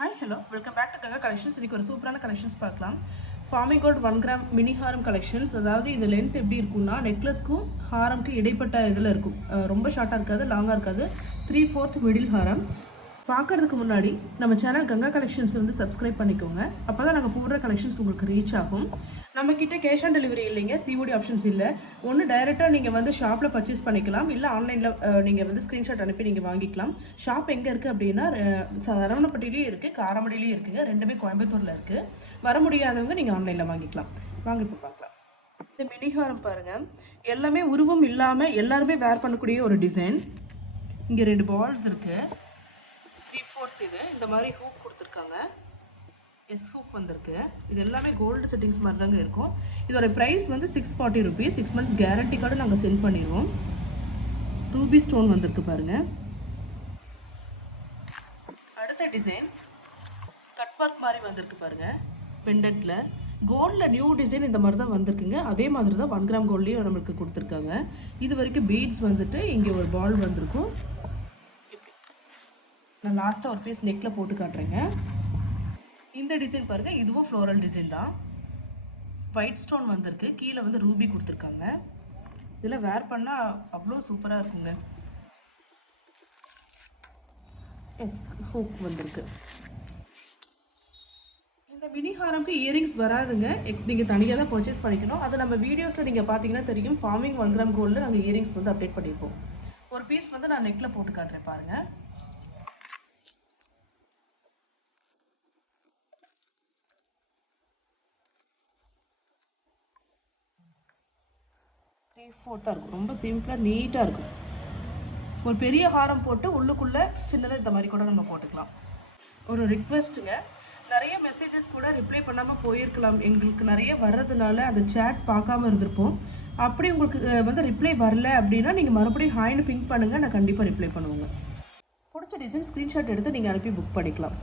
Hi, hello, welcome back to Ganga Collections. இன்னைக்கு ஒரு சூப்பரான கலெக்ஷன்ஸ் பார்க்கலாம். ஃபார்மிங் கோல்ட் 1 கிராம் மினி ஹாரம் கலெக்ஷன்ஸ். அதாவது இந்த லென்த் எப்படி இருக்கும்னா நெக்லஸ்க்கும் ஹாரம்க்கு இடைப்பட்ட இதில் இருக்கும். ரொம்ப ஷார்ட்டாக இருக்காது, லாங்காக இருக்காது. 3/4 மிடில் ஹாரம். பார்க்குறதுக்கு முன்னாடி நம்ம சேனல் கங்கா கலெக்ஷன்ஸ் வந்து சப்ஸ்கிரைப் பண்ணிக்கோங்க. அப்போ தான் நாங்கள் போடுற கலெக்ஷன்ஸ் உங்களுக்கு ரீச் ஆகும். நம்மக்கிட்ட கேஷ் ஆன் டெலிவரி இல்லைங்க, சிஓடி ஆப்ஷன்ஸ் இல்லை. ஒன்று டைரெக்டாக நீங்கள் வந்து ஷாப்பில் பர்ச்சேஸ் பண்ணிக்கலாம், இல்லை ஆன்லைனில் நீங்கள் வந்து ஸ்க்ரீன்ஷாட் அனுப்பி நீங்கள் வாங்கிக்கலாம். ஷாப் எங்கே இருக்குது அப்படின்னா சரவணப்பட்டிலையும் இருக்குது, காரமடையிலையும் இருக்குங்க. ரெண்டுமே கோயம்புத்தூரில் இருக்குது. வர முடியாதவங்க நீங்கள் ஆன்லைனில் வாங்கிக்கலாம். வாங்க இப்போ பார்க்கலாம். இந்த மினிஹாரம் பாருங்கள், எல்லாமே உருவம் இல்லாமல் எல்லாருமே வேர் பண்ணக்கூடிய ஒரு டிசைன். இங்கே 2 பால்ஸ் இருக்குது. 3/4 இது இந்த மாதிரி ஹூக் கொடுத்துருக்காங்க. ஹூக் வந்திருக்கு. இது எல்லாமே கோல்டு செட்டிங்ஸ் மாதிரி தாங்க இருக்கும். இதோட ப்ரைஸ் வந்து 640 rupees. 6 months கேரண்டி கார்டு நாங்கள் சென்ட் பண்ணிடுவோம். ரூபி ஸ்டோன் வந்திருக்கு பாருங்கள். அடுத்த டிசைன் கட் ஒர்க் மாதிரி வந்திருக்கு பாருங்கள். பெண்டன்ட்டில் கோல்டில் நியூ டிசைன் இந்த மாதிரி தான் வந்திருக்குங்க. அதே மாதிரி தான் 1 கிராம் கோல்ட்லேயும் நம்மளுக்கு கொடுத்துருக்காங்க. இது வரைக்கும் பீட்ஸ் வந்துட்டு இங்கே ஒரு பால் வந்திருக்கும். நான் லாஸ்ட்டாக ஒரு பீஸ் நெக்கில் போட்டு காட்டுறேங்க. இந்த டிசைன் பாருங்கள், இதுவும் ஃப்ளோரல் டிசைன் தான். ஒயிட் ஸ்டோன் வந்திருக்கு, கீழே வந்து ரூபி கொடுத்துருக்காங்க. இதில் வேர் பண்ணால் அவ்வளோ சூப்பராக இருக்குங்க. ஹூக் வந்திருக்கு. இந்த மினி ஹாரம்க்கு இயரிங்ஸ் வராதுங்க, நீங்கள் தனியாக தான் பர்ச்சேஸ் பண்ணிக்கணும். அது நம்ம வீடியோஸில் நீங்கள் பார்த்தீங்கன்னா தெரியும். ஃபார்மிங் 1 கிராம் கோல்டில் நாங்கள் இயரிங்ஸ் வந்து அப்டேட் பண்ணியிருப்போம். ஒரு பீஸ் வந்து நான் நெக்கில் போட்டு காட்டுறேன் பாருங்கள். ஃபோர்த்தாக இருக்கும். ரொம்ப சிம்பிளாக நீட்டாக இருக்கும். ஒரு பெரிய ஹாரம் போட்டு உள்ளுக்குள்ளே சின்னதாக இந்த மாதிரி கூட நம்ம போட்டுக்கலாம். ஒரு ரிக்வெஸ்ட்டுங்க, நிறைய மெசேஜஸ் கூட ரிப்ளை பண்ணாமல் போயிருக்கலாம். எங்களுக்கு நிறைய வர்றதுனால அந்த சேட் பார்க்காம இருந்திருப்போம். அப்படி உங்களுக்கு வந்து ரிப்ளை வரல அப்படின்னா நீங்கள் மறுபடியும் ஹாய்னு பிங்க் பண்ணுங்கள், நான் கண்டிப்பாக ரிப்ளை பண்ணுவேங்க. பிடிச்ச டிசைன் ஸ்க்ரீன்ஷாட் எடுத்து நீங்கள் அனுப்பி புக் பண்ணிக்கலாம்.